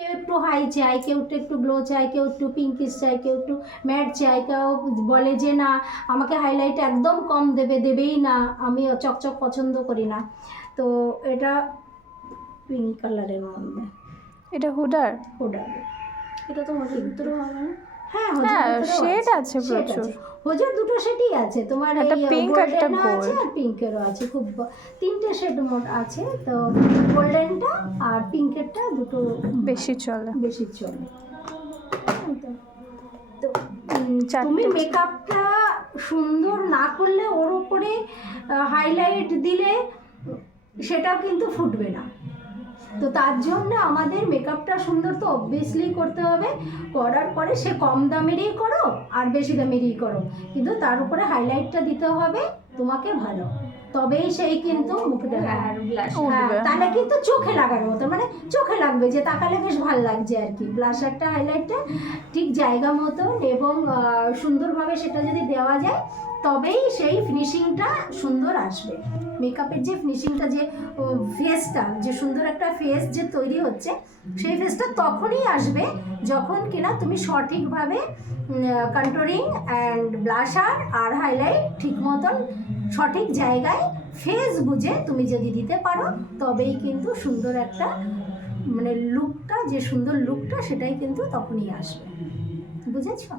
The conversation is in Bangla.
কেউ একটু হাই চায়, কেউ একটু গ্লো চায়, কেউ একটু পিঙ্কিশ চায়, কেউ একটু ম্যাট চায়, কেউ বলে যে না আমাকে হাইলাইট একদম কম দেবেই না, আমি চকচক পছন্দ করি না। তো এটা পিঙ্ক কালারের মধ্যে, এটা হুডার। হুডার। এটা তো হোজের ভিতরে হবে না? হ্যাঁ শেড আছে প্রচুর। হোজের দুটো শেডই আছে তোমার, একটা পিঙ্ক একটা গোল্ডেন আছে গোল্ড। আর পিঙ্কেরও আছে, খুব 3টে শেড মোট আছে। তো গোল্ডেনটা আর পিঙ্কেরটা দুটো বেশি চলে। তো তুমি মেকআপটা সুন্দর না করলে ওর উপরে হাইলাইট দিলে সেটাও কিন্তু ফুটবে না। তো তার জন্য আমাদের মেকআপটা সুন্দর তো অবভিয়াসলি করতে হবে, করার পরে সে কম দামেরই করো আর বেশি দামেরই করো, কিন্তু তার উপরে হাইলাইটটা দিতে হবে তোমাকে ভালো, তবেই সেই কিন্তু মুখটা তাহলে কিন্তু চোখে লাগার মতো, মানে চোখে লাগবে যে তাকালে বেশ ভালো লাগছে আর কি। ব্লাশারটা হাইলাইটটা ঠিক জায়গা মতন এবং সুন্দরভাবে সেটা যদি দেওয়া যায় তবেই সেই ফিনিশিংটা সুন্দর আসবে। মেকআপের যে ফিনিশিংটা, যে ফেসটা, যে সুন্দর একটা ফেস যে তৈরি হচ্ছে, সেই ফেসটা তখনই আসবে যখন কিনা তুমি সঠিকভাবে কন্ট্রোলিং অ্যান্ড ব্লাশার আর হাইলাইট ঠিক মতন সঠিক জায়গায় ফেস বুঝে তুমি যদি দিতে পারো, তবেই কিন্তু সুন্দর একটা মানে লুকটা, যে সুন্দর লুকটা সেটাই কিন্তু তখনই আসবে। বুঝেছো?